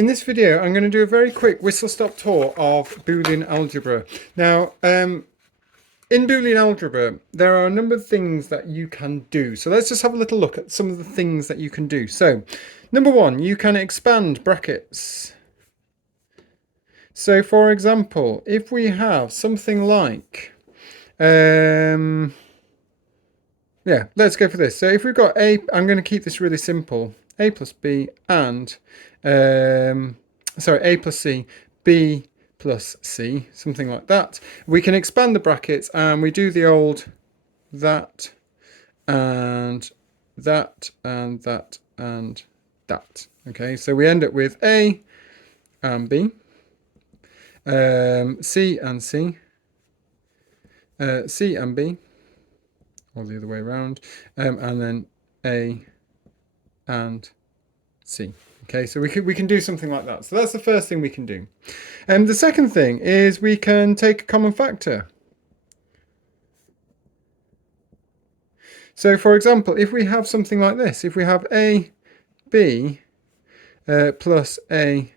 In this video, I'm going to do a very quick whistle-stop tour of Boolean algebra. Now, in Boolean algebra, there are a number of things that you can do. So let's just have a little look at some of the things that you can do. So, number one, you can expand brackets. So, for example, if we have something like, yeah, let's go for this. So if we've got A, I'm going to keep this really simple. A plus B and, A plus C, B plus C, something like that. We can expand the brackets and we do the old that and that and that and that. Okay, so we end up with A and B, C and C, C and B, or the other way around, and then A and C. Okay, so we can do something like that. So that's the first thing we can do. And the second thing is we can take a common factor. So for example, if we have something like this, if we have A, B plus A,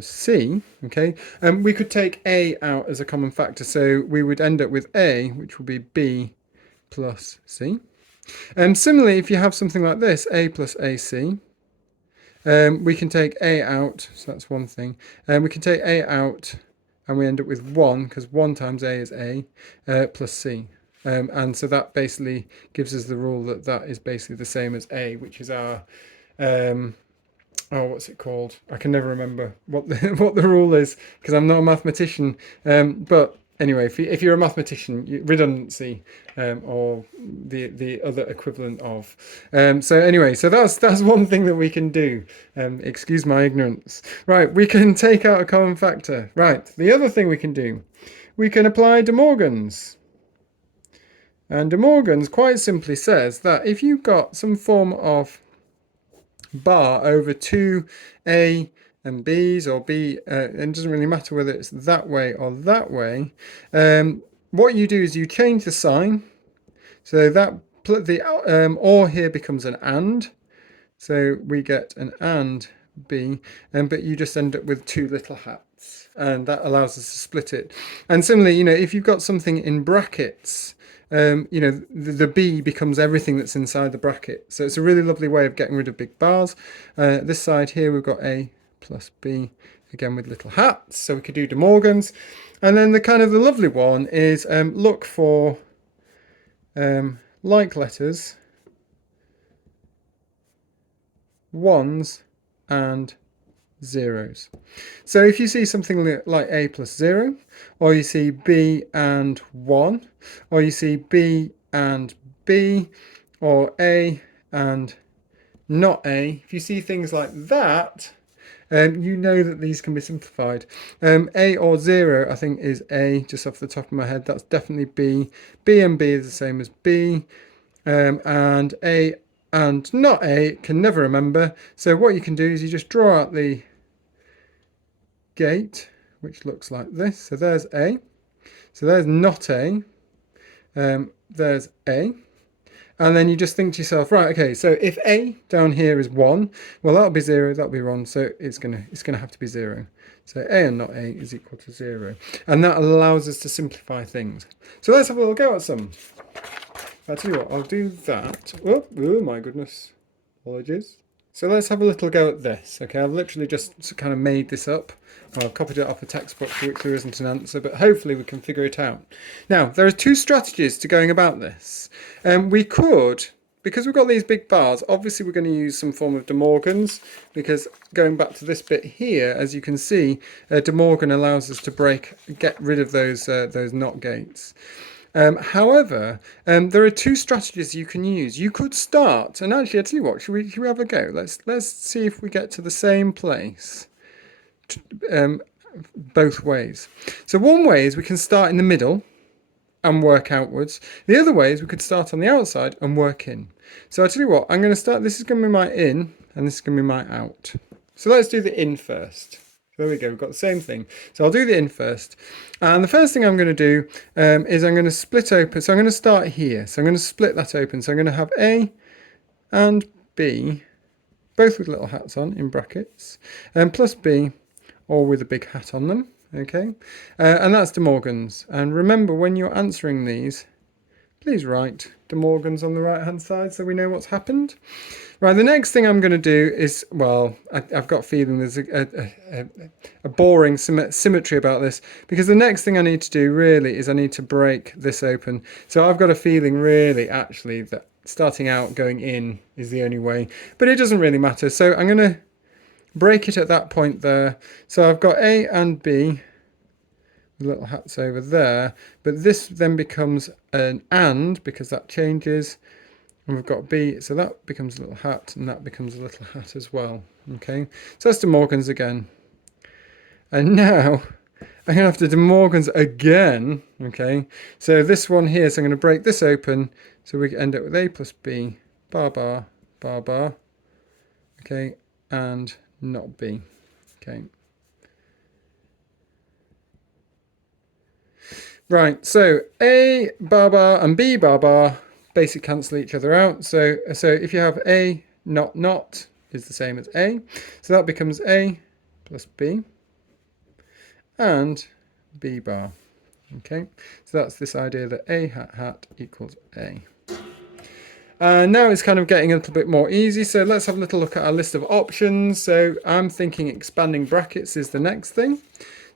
C, okay, we could take A out as a common factor. So we would end up with A, which will be B plus C. Similarly, if you have something like this, A plus AC, we can take A out, so that's one thing. We can take A out and we end up with 1, because 1 times A is A, plus C. And so that basically gives us the rule that that is basically the same as A, which is our, what's it called? I can never remember what the rule is, because I'm not a mathematician, but anyway, if you're a mathematician, redundancy, or the other equivalent of. So anyway, so that's one thing that we can do. Excuse my ignorance. Right, we can take out a common factor. Right, the other thing we can do, we can apply De Morgan's. And De Morgan's quite simply says that if you've got some form of bar over two A and B's, or B, it doesn't really matter whether it's that way or that way. What you do is you change the sign, so that the or here becomes an and, so we get an and B, but you just end up with two little hats, and that allows us to split it. And similarly, if you've got something in brackets, the B becomes everything that's inside the bracket. So it's a really lovely way of getting rid of big bars. This side here, we've got A plus B, again with little hats. So we could do De Morgan's. And then the lovely one is look for like letters, ones and zeros. So if you see something like A plus 0, or you see B and 1, or you see B and B, or A and not A, if you see things like that, you know that these can be simplified. A or 0, I think, is A, just off the top of my head. That's definitely B. B and B is the same as B. And A and not A can never remember. So what you can do is you just draw out the gate, which looks like this. So there's A. So there's not A. There's A. And then you just think to yourself, right, okay, so if A down here is 1, well, that'll be 0, that'll be 1, so it's gonna have to be 0. So A and not A is equal to 0. And that allows us to simplify things. So let's have a little go at some. I'll tell you what, I'll do that. Oh my goodness. Apologies. So let's have a little go at this. Okay, I've literally just kind of made this up. I've copied it off a textbook for which there isn't an answer, but hopefully we can figure it out. Now, there are two strategies to going about this. We could, because we've got these big bars, obviously we're going to use some form of De Morgan's, because going back to this bit here, as you can see, De Morgan allows us to get rid of those NOT gates. However, there are two strategies you can use. You could start, and actually, I tell you what, should we have a go? Let's see if we get to the same place, both ways. So one way is we can start in the middle and work outwards. The other way is we could start on the outside and work in. So I tell you what, I'm going to start. This is going to be my in, and this is going to be my out. So let's do the in first. There we go, we've got the same thing. So I'll do the in first. And the first thing I'm going to do is I'm going to split open. So I'm going to start here. So I'm going to split that open. So I'm going to have A and B both with little hats on in brackets, plus B, all with a big hat on them. Okay, and that's De Morgan's. And remember, when you're answering these, please write De Morgan's on the right hand side so we know what's happened. Right, the next thing I'm going to do is, well, I've got a feeling there's a boring symmetry about this, because the next thing I need to do really is I need to break this open. So I've got a feeling really actually that starting out going in is the only way, but it doesn't really matter. So I'm going to break it at that point there. So I've got A and B with little hats over there, but this then becomes an and because that changes. And we've got B, so that becomes a little hat, and that becomes a little hat as well. Okay, so that's De Morgan's again. And now I'm going to have to De Morgan's again. Okay, so this one here, so I'm going to break this open, so we end up with A plus B, bar, bar, bar, bar. Okay, and not B. Okay. Right, so A bar bar and B bar bar basically cancel each other out. So if you have A not is the same as A, so that becomes A plus B and B bar. Okay, so that's this idea that A hat hat equals A. And now it's kind of getting a little bit more easy. So let's have a little look at our list of options. So I'm thinking expanding brackets is the next thing.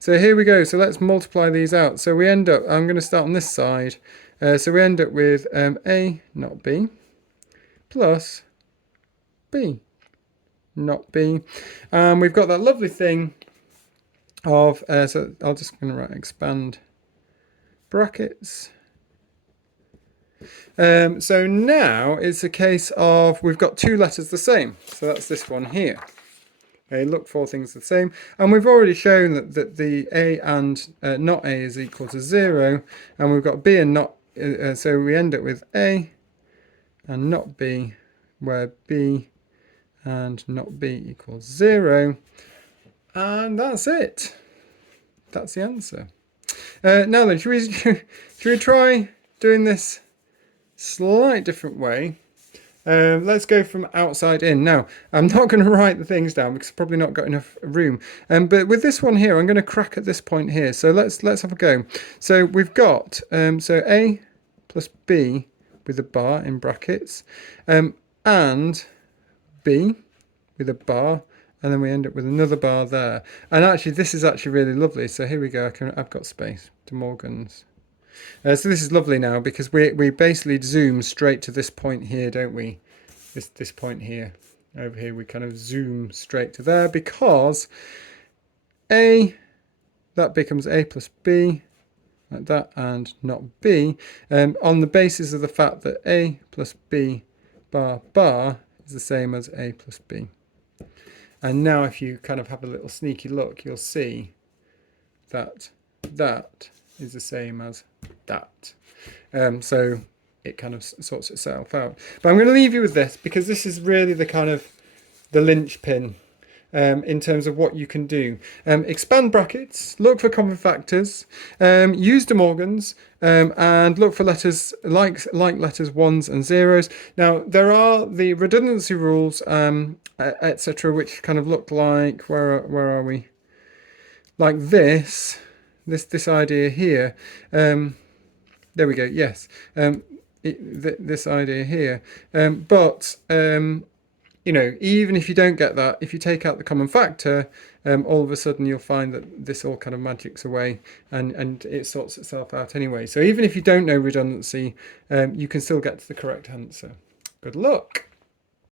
So here we go. So let's multiply these out. So we end up, I'm going to start on this side. So we end up with A not B plus B not B. And we've got that lovely thing of, so I'll just going to write expand brackets. So now it's a case of we've got two letters the same. So that's this one here. Okay, look for things the same. And we've already shown that the A and not A is equal to 0. And we've got B and not, so we end up with A and not B, where B and not B equals 0. And that's it. That's the answer. Now then, should we try doing this slight different way? Let's go from outside in. Now, I'm not going to write the things down because I've probably not got enough room. But with this one here, I'm going to crack at this point here. So let's have a go. So we've got so A plus B with a bar in brackets, and B with a bar, and then we end up with another bar there. And actually, this is actually really lovely. So here we go. I've got space. De Morgan's. So this is lovely now because we basically zoom straight to this point here, don't we? This point here. Over here we kind of zoom straight to there because A, that becomes A plus B, like that, and not B, on the basis of the fact that A plus B bar bar is the same as A plus B. And now if you kind of have a little sneaky look, you'll see that that is the same as that. So it kind of sorts itself out. But I'm going to leave you with this because this is really the kind of the linchpin in terms of what you can do. Expand brackets, look for common factors, use De Morgan's, and look for letters like letters ones and zeros. Now there are the redundancy rules, etc., which kind of look like where are we? Like this idea here. There we go. Yes, this idea here. But you know, even if you don't get that, if you take out the common factor, all of a sudden you'll find that this all kind of magics away and it sorts itself out anyway. So even if you don't know redundancy, you can still get to the correct answer. Good luck.